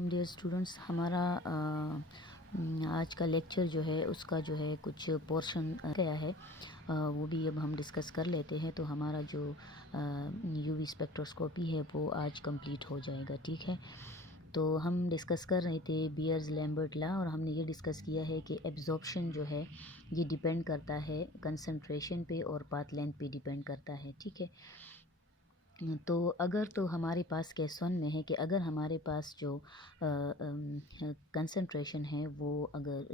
Dear students, हमारा आज का लेक्चर जो है उसका जो है कुछ पोर्शन गया है, वो भी अब हम डिस्कस कर लेते हैं। तो हमारा जो यूवी स्पेक्ट्रोस्कोपी है वो आज कंप्लीट हो जाएगा। ठीक है, तो हम डिस्कस कर रहे थे बियर्स लैम्बर्ट लॉ, और हमने ये डिस्कस किया है कि एब्जॉर्प्शन जो है ये डिपेंड करता है कंसंट्रेशन पे और पाथ लेंथ पे डिपेंड करता है। ठीक है, तो अगर तो हमारे पास केस वन में है कि अगर हमारे पास जो कंसंट्रेशन है वो अगर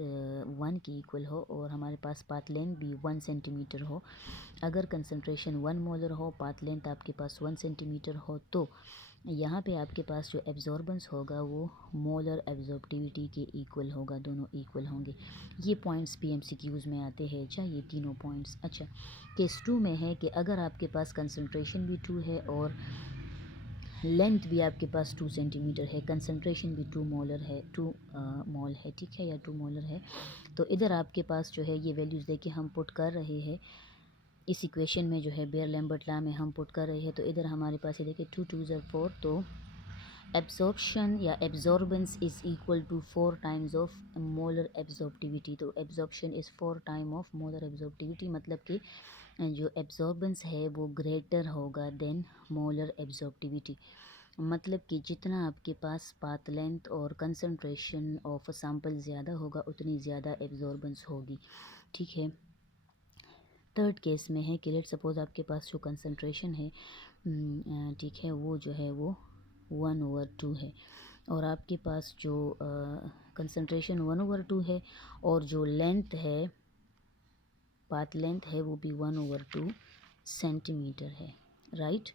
1 की इक्वल हो और हमारे पास पाथ लेंथ भी 1 सेंटीमीटर हो, अगर कंसंट्रेशन 1 मोलर हो, पाथ लेंथ आपके पास 1 सेंटीमीटर हो, तो यहाँ पे आपके पास जो एब्जॉर्बेंस होगा वो मोलर एब्जॉर्प्टिविटी के इक्वल होगा, दोनों इक्वल होंगे। ये पॉइंट्स पीएमसीक्यूज़ में आते हैं। अच्छा, ये तीनों पॉइंट्स। अच्छा, केस टू में है कि अगर आपके पास कंसंट्रेशन भी 2 है और लेंथ भी आपके पास 2 सेंटीमीटर है, कंसंट्रेशन भी 2 मोलर है, 2 मोल है, ठीक है, या 2 मोलर है, तो इधर आपके पास जो है ये वैल्यूज़ देखिए हम पुट कर रहे हैं इस इक्वेशन में, जो है बियर लैम्बर्ट लॉ में हम पुट कर रहे हैं। तो इधर हमारे पास ये देखिए 2 2 4, तो एब्जॉर्प्शन या absorbance is equal to 4 times of molar absorptivity. तो absorption is 4 time of molar absorptivity, मतलब कि जो एब्जॉर्बेंस है वो ग्रेटर होगा देन मोलर एब्जॉर्प्टिविटी। मतलब कि जितना आपके पास पाथ लेंथ और कंसंट्रेशन ऑफ सैंपल ज़्यादा होगा उतनी ज़्यादा एब्जॉर्बेंस होगी। ठीक है, थर्ड केस में है कि लेट सपोज आपके पास जो कंसंट्रेशन है, ठीक है, वो जो है वो 1/2 है, और आपके पास जो कंसंट्रेशन 1/2 है और जो लेंथ है, पाथ लेंथ है, वो भी 1/2 सेंटीमीटर है। राइट,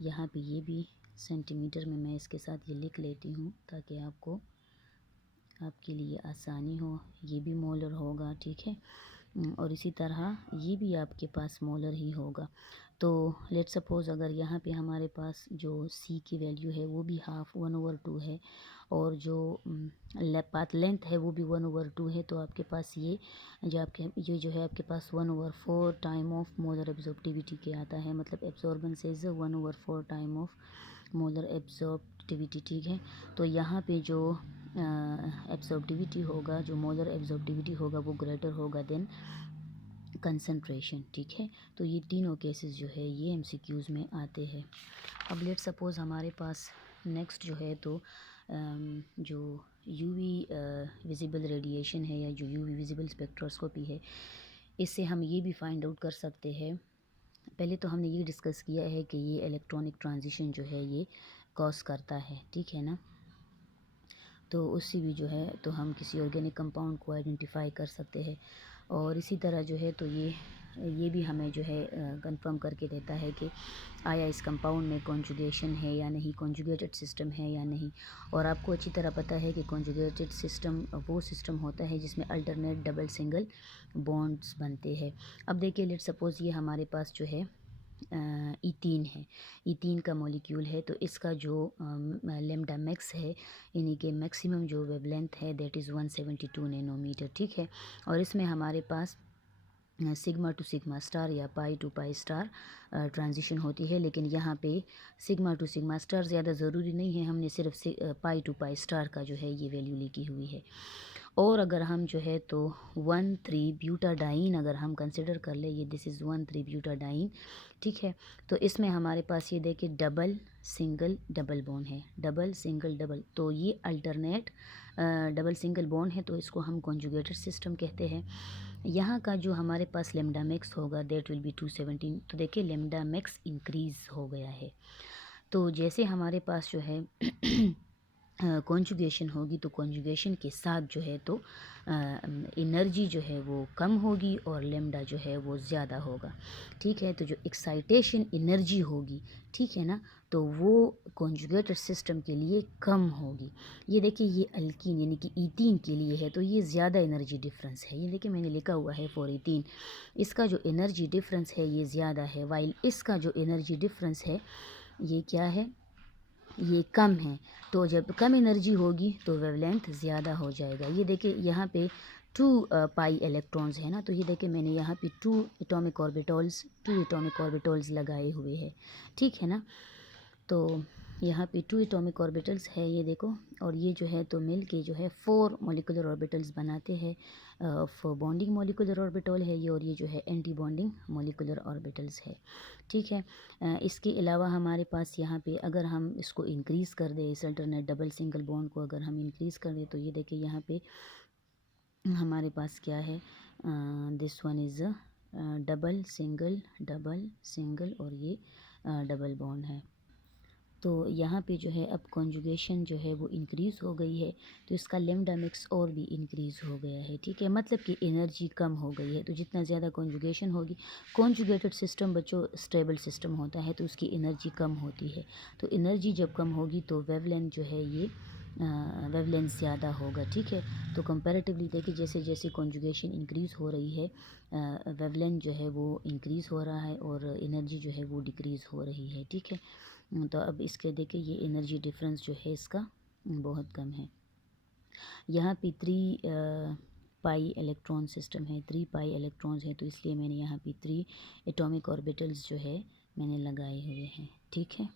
यहाँ पे ये भी सेंटीमीटर में मैं इसके साथ ये लिख लेती हूँ ताकि आपके लिए आसानी हो। ये भी मोलर होगा, ठीक है, और इसी तरह ये भी आपके पास मोलर ही होगा। तो लेट सपोज अगर यहाँ पे हमारे पास जो C की वैल्यू है वो भी 1/2 है और जो पाथ लेंथ है वो भी 1/2 है, तो आपके पास ये जो है आपके पास 1/4 टाइम ऑफ मोलर एब्जॉर्प्टिविटी के आता है, मतलब absorbance is 1/4 time of molar absorptivity. ठीक है, तो यहाँ पे जो एब्जॉर्प्टिविटी होगा, जो मोलर एब्जॉर्प्टिविटी होगा वो ग्रेटर होगा देन कंसंट्रेशन। ठीक है, तो ये तीनों केसेस जो है ये एमसीक्यूज़ में आते हैं। अब लेट सपोज हमारे पास नेक्स्ट जो है, तो जो यूवी विजिबल रेडिएशन है या जो यूवी विजिबल स्पेक्ट्रोस्कोपी है, इससे हम ये भी फाइंड आउट कर सकते हैं। पहले तो हमने ये डिस्कस किया है कि ये इलेक्ट्रॉनिक ट्रांजिशन जो है ये कॉज करता है, ठीक है ना, तो उससे भी जो है तो हम किसी ऑर्गेनिक कंपाउंड को आइडेंटिफाई कर सकते हैं। और इसी तरह जो है तो ये भी हमें जो है कंफर्म करके देता है कि आया इस कंपाउंड में कॉन्जुगेशन है या नहीं, कॉन्जुगेटेड सिस्टम है या नहीं। और आपको अच्छी तरह पता है कि कॉन्जुगेटेड सिस्टम वो सिस्टम होता है जिसमें अल्टरनेट डबल सिंगल बॉन्ड्स बनते हैं। अब देखिए, लेट सपोज़ ये हमारे पास जो है ईथीन है, ईथीन का मॉलिक्यूल है, तो इसका जो लैम्डा मैक्स है, यानी कि मैक्सिमम जो वेवलेंथ है दैट इज़ 172 नैनोमीटर। ठीक है, और इसमें हमारे पास सिग्मा टू सिग्मा स्टार या पाई टू पाई स्टार ट्रांजिशन होती है, लेकिन यहाँ पे सिग्मा टू सिग्मा स्टार ज़्यादा ज़रूरी नहीं है, हमने सिर्फ पाई टू पाई स्टार का जो है ये वैल्यू लिखी हुई है। और अगर हम जो है तो 1,3 ब्यूटाडाइन अगर हम कंसिडर कर ले, ये दिस इज़ 1,3 ब्यूटाडाइन, ठीक है, तो इसमें हमारे पास ये देखिए डबल सिंगल डबल बॉन्ड है, डबल सिंगल डबल, तो ये अल्टरनेट डबल सिंगल बॉन्ड है, तो इसको हम कॉन्जुगेटेड सिस्टम कहते हैं। यहाँ का जो हमारे पास लेम्डा मैक्स होगा दैट विल बी 217, तो देखिए लेम्डा मैक्स इंक्रीज़ हो गया है। तो जैसे हमारे पास जो है कॉन्जुगेशन होगी, तो कॉन्जुगेशन के साथ जो है तो एनर्जी जो है वो कम होगी और लेम्डा जो है वो ज़्यादा होगा। ठीक है, तो जो एक्साइटेशन एनर्जी होगी, ठीक है ना, तो वो कॉन्जुगेटेड सिस्टम के लिए कम होगी। ये देखिए, ये अल्कीन यानी कि ईथीन के लिए है, तो ये ज़्यादा एनर्जी डिफरेंस है। ये देखिए मैंने लिखा हुआ है फॉर ईथीन, इसका जो एनर्जी डिफरेंस है ये ज़्यादा है, वाइल इसका जो एनर्जी डिफरेंस है ये क्या है, ये कम है। तो जब कम एनर्जी होगी तो वेवलेंथ ज़्यादा हो जाएगा। ये देखिए यहाँ पे 2 पाई इलेक्ट्रॉन्स है ना, तो ये देखिए मैंने यहाँ पे 2 एटॉमिक ऑर्बिटल्स लगाए हुए हैं, ठीक है ना। तो यहाँ पे 2 एटॉमिक ऑर्बिटल्स है ये देखो, और ये जो है तो मिल के जो है 4 मॉलिक्यूलर ऑर्बिटल्स बनाते हैं। बॉन्डिंग मॉलिक्यूलर ऑर्बिटल है ये, और ये जो है एंटी बॉन्डिंग मॉलिक्यूलर ऑर्बिटल्स है। ठीक है। इसके अलावा हमारे पास यहाँ पे अगर हम इसको इंक्रीज़ कर दें, इस अल्टरनेट डबल सिंगल बॉन्ड को अगर हम इंक्रीज़ कर दें, तो ये देखिए यहाँ पे हमारे पास क्या है, this one is double single और ये डबल बॉन्ड है। तो यहाँ पे जो है अब कॉन्जुगेशन जो है वो इंक्रीज़ हो गई है, तो इसका लेमडा मिक्स और भी इंक्रीज़ हो गया है। ठीक है, मतलब कि एनर्जी कम हो गई है। तो जितना ज़्यादा कॉन्जुगेशन होगी, कॉन्जुगेटेड सिस्टम बच्चों स्टेबल सिस्टम होता है, तो उसकी एनर्जी कम होती है। तो एनर्जी जब कम होगी तो वेवलेंथ जो है ये वेवलेंथ ज़्यादा होगा। ठीक है, तो कंपैरेटिवली देखिए जैसे जैसे कॉन्जुगेशन इंक्रीज़ हो रही है, वेवलेंथ जो है वो इंक्रीज़ हो रहा है और एनर्जी जो है वो डिक्रीज़ हो रही है। ठीक है, तो अब इसके देखिए ये एनर्जी डिफरेंस जो है इसका बहुत कम है। यहाँ पे 3 पाई इलेक्ट्रॉन सिस्टम है, 3 पाई इलेक्ट्रॉन्स हैं, तो इसलिए मैंने यहाँ पे 3 एटॉमिक ऑर्बिटल्स जो है मैंने लगाए हुए हैं। ठीक है।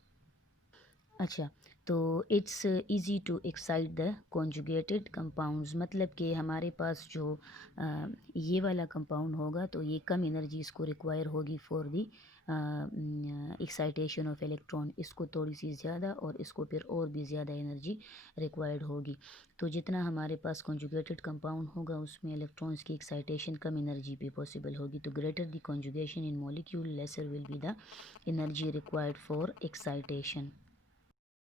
अच्छा, तो it's easy to excite the conjugated compounds, मतलब कि हमारे पास जो ये वाला कंपाउंड होगा तो ये कम एनर्जी इसको रिक्वायर होगी for the excitation of electron, इसको थोड़ी सी ज़्यादा और इसको फिर और भी ज़्यादा एनर्जी रिक्वायर्ड होगी। तो जितना हमारे पास कॉन्जुगेटेड कंपाउंड होगा उसमें इलेक्ट्रॉन्स की एक्साइटेशन कम एनर्जी पे पॉसिबल होगी। तो greater the conjugation in molecule laser will be the energy required for excitation.